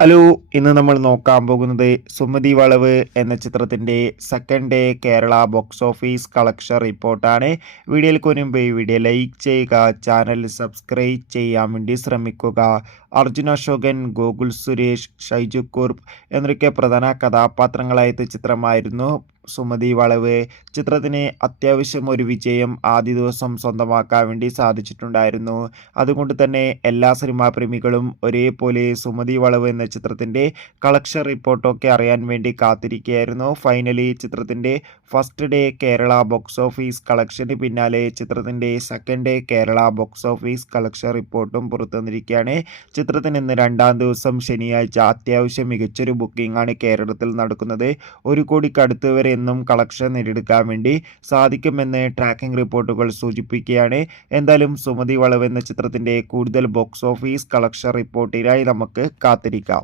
Hello, ഇന്ന് നമ്മൾ നോക്കാൻ പോകുന്നത് സുമതി വളവ് എന്ന ചിത്രത്തിൻ്റെ second day Kerala box office collection റിപ്പോർട്ടാണ്. വീഡിയോയിലേക്ക് മുൻപ് വീഡിയോ ലൈക്ക് ചെയ്യുക, ചാനൽ സബ്സ്ക്രൈബ് ചെയ്യാൻ വേണ്ടി ശ്രമിക്കുക. അർജുൻ അശോകൻ, ഗോകുൽ സുരേഷ്, ഷൈജു കുർപ്പ് എന്നൊക്കെ പ്രധാന കഥാപാത്രങ്ങളായ ചിത്രമായിരുന്നു സുമതി വളവ്. ചിത്രത്തിന് അത്യാവശ്യം ഒരു വിജയം ആദ്യ ദിവസം സ്വന്തമാക്കാൻ വേണ്ടി സാധിച്ചിട്ടുണ്ടായിരുന്നു. അതുകൊണ്ട് തന്നെ എല്ലാ സിനിമാ പ്രേമികളും ഒരേപോലെ സുമതി വളവ് എന്ന ചിത്രത്തിൻ്റെ കളക്ഷൻ റിപ്പോർട്ടൊക്കെ അറിയാൻ വേണ്ടി കാത്തിരിക്കുകയായിരുന്നു. ഫൈനലി ചിത്രത്തിൻ്റെ first day Kerala box office കളക്ഷന് പിന്നാലെ ചിത്രത്തിൻ്റെ second day Kerala box office collection റിപ്പോർട്ടും പുറത്തുവന്നിരിക്കുകയാണ്. ചിത്രത്തിന് ഇന്ന് രണ്ടാം ദിവസം ശനിയാഴ്ച അത്യാവശ്യം മികച്ചൊരു ബുക്കിംഗ് ആണ് കേരളത്തിൽ നടക്കുന്നത്. 1 കോടിക്കടുത്ത് വരെ എന്നും കളക്ഷൻ നേടിയെടുക്കാൻ വേണ്ടി സാധിക്കുമെന്ന് ട്രാക്കിംഗ് റിപ്പോർട്ടുകൾ സൂചിപ്പിക്കുകയാണ്. എന്തായാലും സുമതി വളവ് എന്ന ചിത്രത്തിൻ്റെ കൂടുതൽ ബോക്സ് ഓഫീസ് കളക്ഷൻ റിപ്പോർട്ടിനായി നമുക്ക് കാത്തിരിക്കാം.